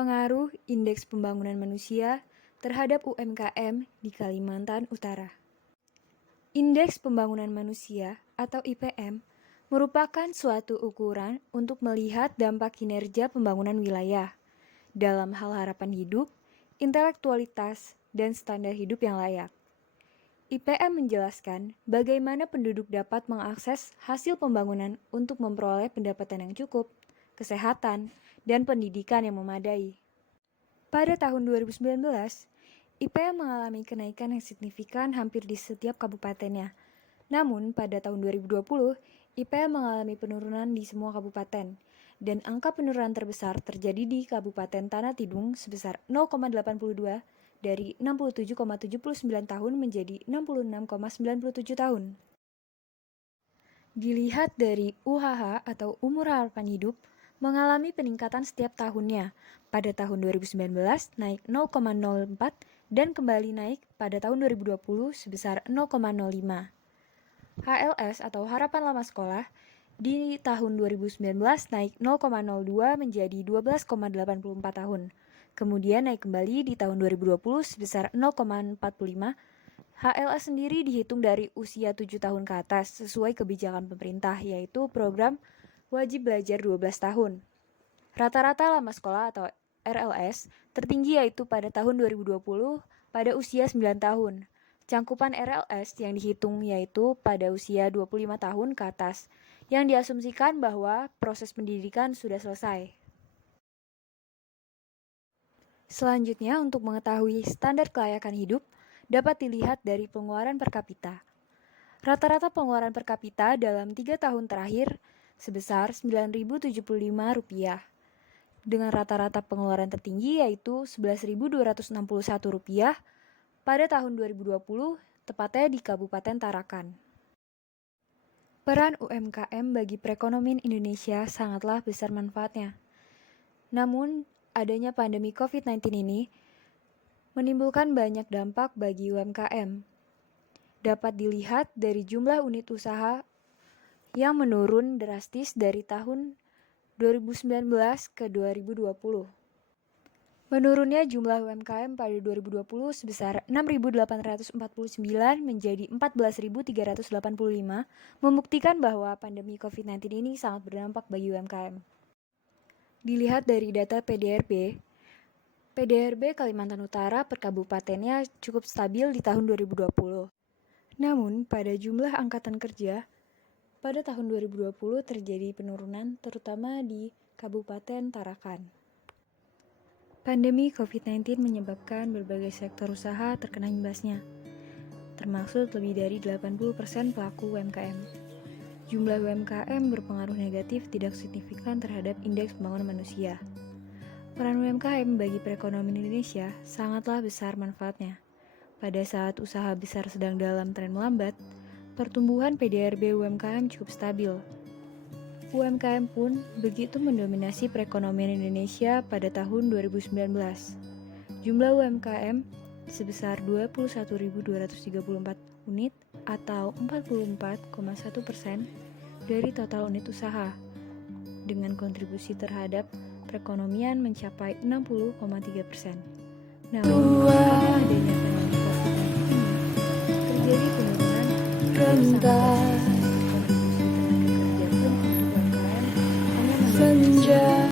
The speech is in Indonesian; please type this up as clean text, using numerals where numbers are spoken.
Pengaruh Indeks Pembangunan Manusia terhadap UMKM di Kalimantan Utara. Indeks Pembangunan Manusia atau IPM merupakan suatu ukuran untuk melihat dampak kinerja pembangunan wilayah dalam hal harapan hidup, intelektualitas, dan standar hidup yang layak. IPM menjelaskan bagaimana penduduk dapat mengakses hasil pembangunan untuk memperoleh pendapatan yang cukup, kesehatan, dan pendidikan yang memadai. Pada tahun 2019, IPM mengalami kenaikan yang signifikan hampir di setiap kabupatennya. Namun, pada tahun 2020, IPM mengalami penurunan di semua kabupaten, dan angka penurunan terbesar terjadi di Kabupaten Tanah Tidung sebesar 0,82 dari 67,79 tahun menjadi 66,97 tahun. Dilihat dari UHH atau umur harapan hidup, mengalami peningkatan setiap tahunnya. Pada tahun 2019 naik 0,04 dan kembali naik pada tahun 2020 sebesar 0,05. HLS atau harapan lama sekolah di tahun 2019 naik 0,02 menjadi 12,84 tahun. Kemudian naik kembali di tahun 2020 sebesar 0,45. HLS sendiri dihitung dari usia 7 tahun ke atas sesuai kebijakan pemerintah, yaitu program wajib belajar 12 tahun. Rata-rata lama sekolah atau RLS tertinggi yaitu pada tahun 2020 pada usia 9 tahun. Cangkupan RLS yang dihitung yaitu pada usia 25 tahun ke atas, yang diasumsikan bahwa proses pendidikan sudah selesai. Selanjutnya, untuk mengetahui standar kelayakan hidup, dapat dilihat dari pengeluaran per kapita. Rata-rata pengeluaran per kapita dalam 3 tahun terakhir sebesar Rp9.075, dengan rata-rata pengeluaran tertinggi yaitu Rp11.261 pada tahun 2020, tepatnya di Kabupaten Tarakan. Peran UMKM bagi perekonomian Indonesia sangatlah besar manfaatnya. Namun, adanya pandemi COVID-19 ini menimbulkan banyak dampak bagi UMKM. Dapat dilihat dari jumlah unit usaha yang menurun drastis dari tahun 2019 ke 2020. Menurunnya jumlah UMKM pada 2020 sebesar 6.849 menjadi 14.385 membuktikan bahwa pandemi COVID-19 ini sangat berdampak bagi UMKM. Dilihat dari data PDRB Kalimantan Utara per kabupatennya cukup stabil di tahun 2020. Namun, pada jumlah angkatan kerja, pada tahun 2020 terjadi penurunan terutama di Kabupaten Tarakan. Pandemi COVID-19 menyebabkan berbagai sektor usaha terkena imbasnya, termasuk lebih dari 80% pelaku UMKM. Jumlah UMKM berpengaruh negatif tidak signifikan terhadap indeks pembangunan manusia. Peran UMKM bagi perekonomian Indonesia sangatlah besar manfaatnya. Pada saat usaha besar sedang dalam tren melambat, pertumbuhan PDRB UMKM cukup stabil. UMKM pun begitu mendominasi perekonomian Indonesia pada tahun 2019. Jumlah UMKM sebesar 21.234 unit atau 44,1% dari total unit usaha, dengan kontribusi terhadap perekonomian mencapai 60,3%. Namun, adanya pandemi COVID-19 ini, terjadi penurunan rendah.